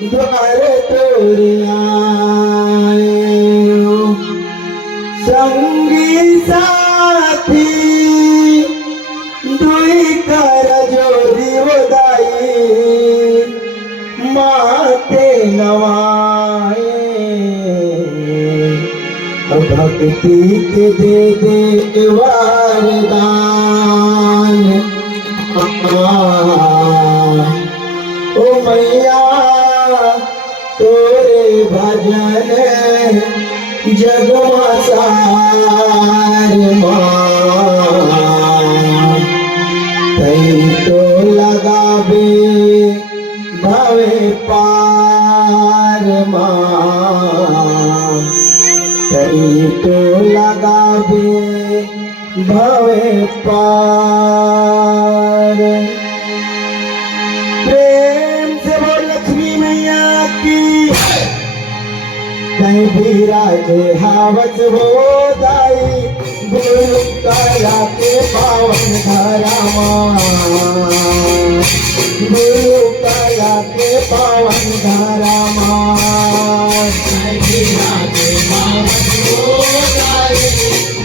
द्वार तोरिया संगी साथी दुई कर जोड़ी वदाई माते नवाए भक्ति के दे वरदान ओ मैया तोरे भजन जगमा सार तई तो लगाबे भवे पार तई तो लगाबे भवे पार। प्रेम से बोल लक्ष्मी मैया की कहीं भी राजे हावत हो दाई गुरु काया के पावन धरामा गुरु काया के पावन धरामा कहीं भी राजे हावत हो दाई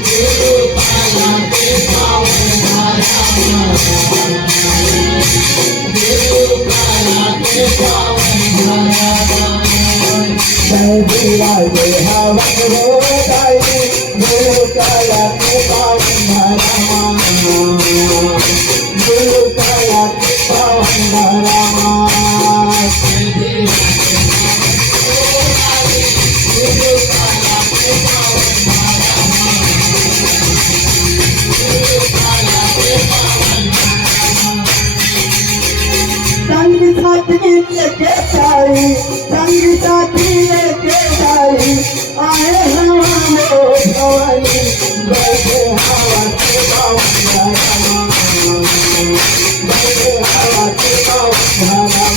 गुरु काया के पावन धरामा गुरु काया के पावन धरामा राजे हवत हो दाई गुरु काया के पावन धरामा गुरु काया के पावन धरामा संग साथी लेके जाई संग साथी लेके जाई आए हम भवानी बैठे हवा के पावन धरामा बैठे हवा के पावन धरामा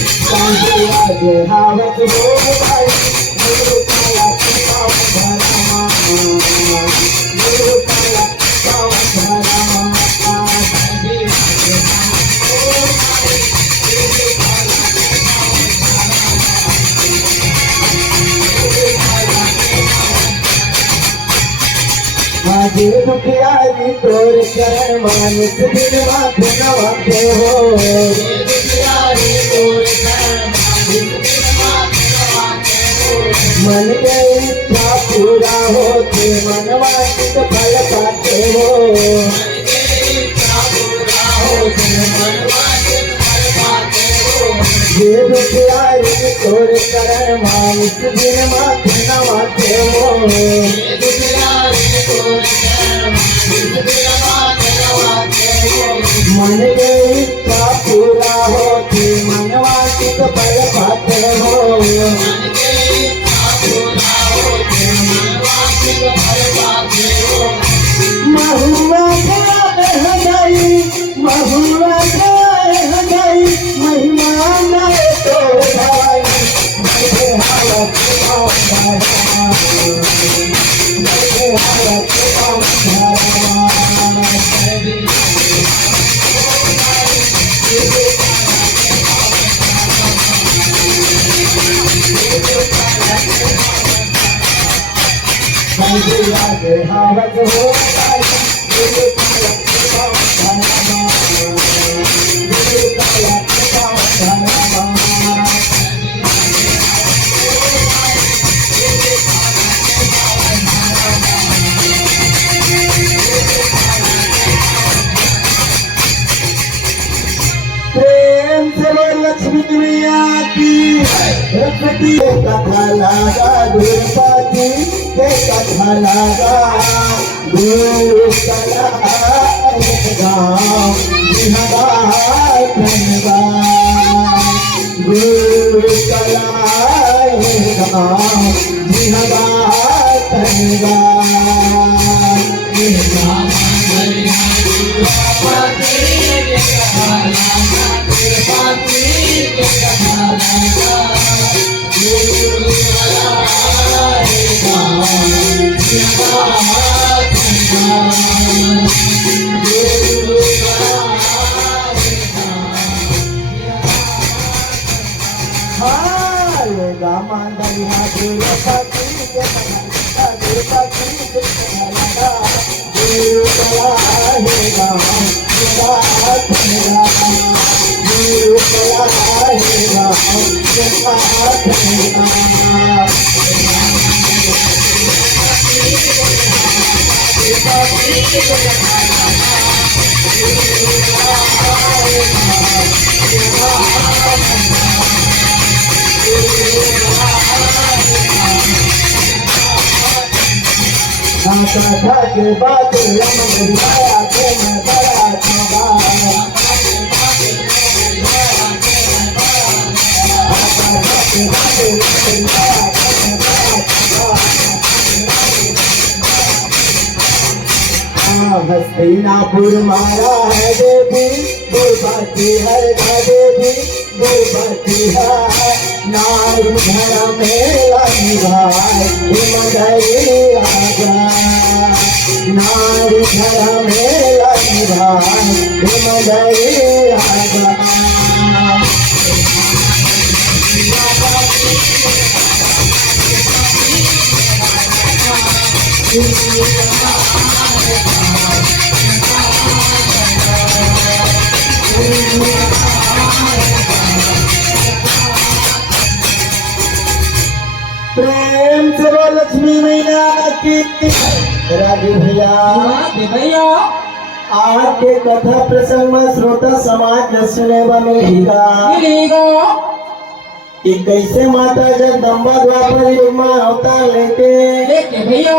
राजे हावत हो दाई गुरु काया के पावन धरामा गुरु काया के पावन धरामा आजे दुखियारी तोर चरण मानिस दिन माथे नवाते हो मन के इच्छा पूरा होते मनवांछित फल पाते हो ये दुखियारी तोर चरण मानिस दिन माथे नवाते हो मन के इच्छा पूरा होती मनवांछित फल पाते हो महुआ हजाई महुआ हजाई महिमा नाय तो भाई बैठे हालत बैठे हालत राजे हावत हो दाई गुरु काया के पावन धरामा गुरु काया के पावन धरामा प्रेम से बोल लक्ष्मी मैया की रखती कथा लागा गुरुपाती के कथा लागा गुरु कला गाँव धन्यवाद गुरु कला गाँव धन्यवाद कथा के बाद रमन दिखाया के मैं बड़ा चौबा हस्तिनापुर मारा है देवी दुर्बती हर देवी दुर्बती है नारी धर्म मेला निभाए मदरी राजा नारी धर्म मेला निभाए मदरी राजा प्रेम से वो लक्ष्मी मैया की राजू भैया आज के कथा प्रसंग में श्रोता समाज न सुने मिलेगा कि कैसे माता जगदम्बा द्वापर युग में अवतार लेके भैया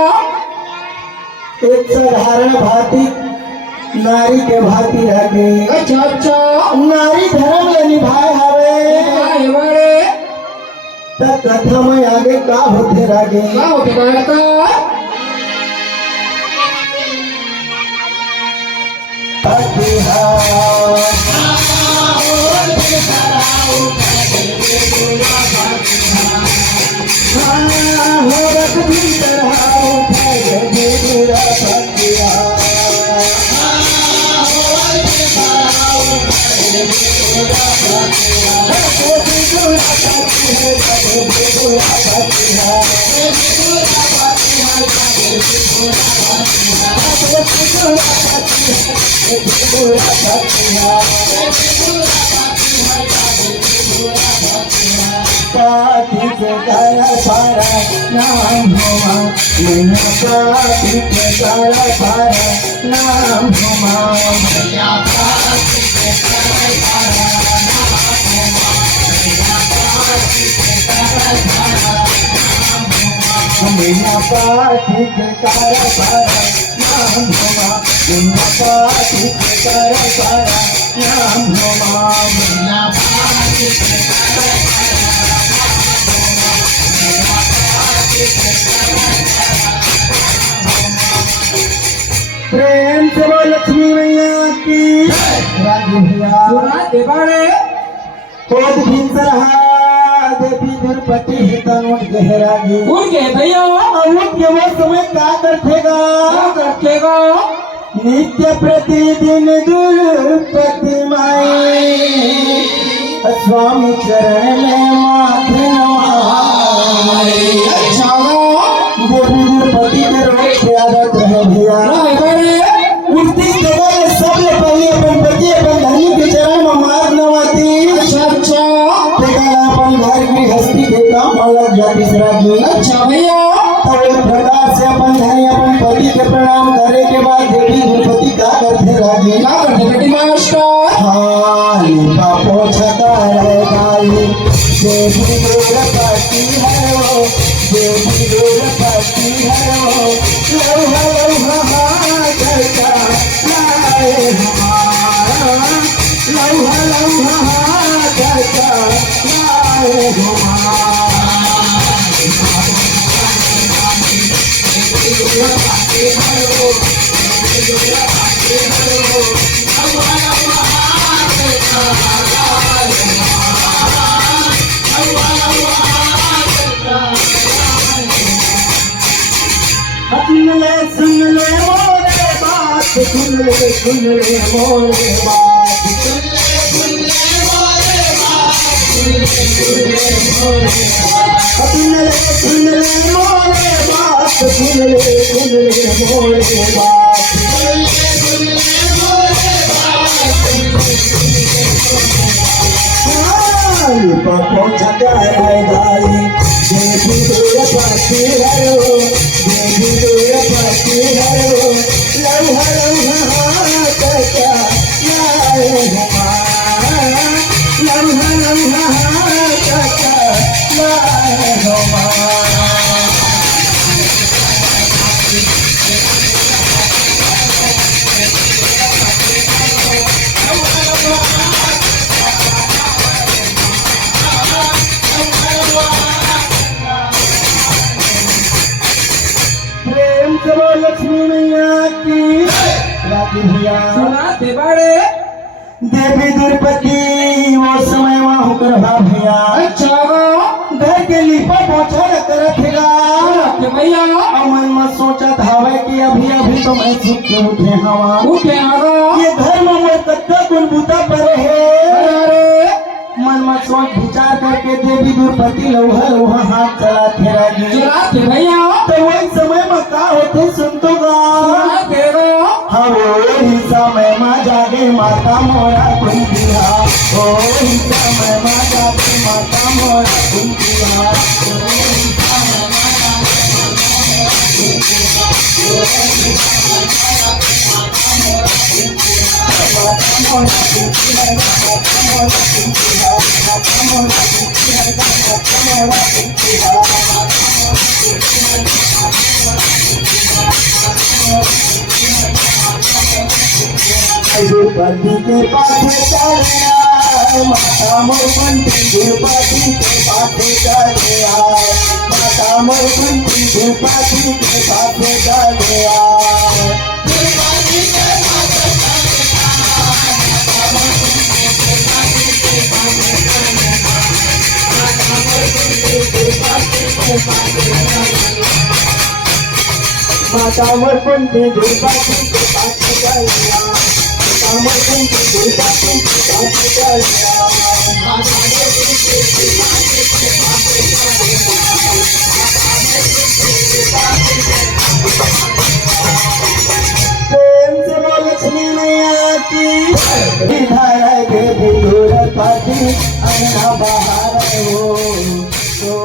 एक साधारण भांति नारी के भांति रह गए। अच्छा नारी धर्म ले निभाए हवे तब कथा में आगे का होते रागे नाम हुआ नाम मेरा पाठी के कार नाम हुआ मेरा पाठी के कार नाम हुआ मेरा पाठी के प्रेम से वो लक्ष्मी मैया की राजू भैया कोद भिंसरहा देवी दुर्पति तनुट गहरागी उनके भैया के वो समय का करतेगा नित्य प्रतिदिन दुर्पति माई स्वामी चरण में माथे नवाए। अच्छा देवी दुर्पति के रोज से आदत है भैया उठती जगह में सबसे पहले अपन पति अपन धनी के चरण में मार नवाती। अच्छा अपन घर गृहस्थी के काम अलग जाति सरागी। अच्छा भैया तब एक प्रकार से अपन धनी अपन पति के प्रणाम करे के बाद देवी दुर्पति का करते रागी बेटी मास्टर हाँ लिपा पोछता रह गाई देवी दुर्पति है वो देवी दुर्पति है वो लौहा लौहा करता लाए हमारा लौहा लौहा करता लाए हमारा सुन ले मोरे बात सुन ले मोरे बात सुन ले मोरे बात पहुंच गए दाई देवी दूर पाती हरो देवी दूर पाती हरो लम्हा लम्हा कचा लाए लम्हा लम्हा कचा लाए प्रेम से बोल लक्ष्मी मैया की राजी भैया सुनाते बड़े देवी द्रौपदी वो समय वहाँ होकर भा भैया अच्छा घर के लिपा पोछा न करत हेगा सुनाते भैया मन में सोचा धावे कि अभी अभी तो मैं सुख के उठे हवा उठे आगा ये घर में मोर कत्ता गुण बूता पर है अरे मन में सोच विचार करके देवी द्रौपदी लोहा हाथ चला थे राजी सुनाते भैया तो वही समय में का होते सुन तो गा सुनाते रो हाँ वही समय में जागे माता मोरा कुंदिया वही समय में जागे माता मोरा कुंदिया द्रौपदी के पास चले माता मोर बंटी द्रौपदी के पास चले माता मोर बंटी द्रौपदी के पास चले माता मोर बंटी द्रौपदी के पास चले माता मोर बंटी द्रौपदी के पास प्रेम से बोल लक्ष्मी मैया की विधाय देवी द्रौपदी अन्ना बाहर हो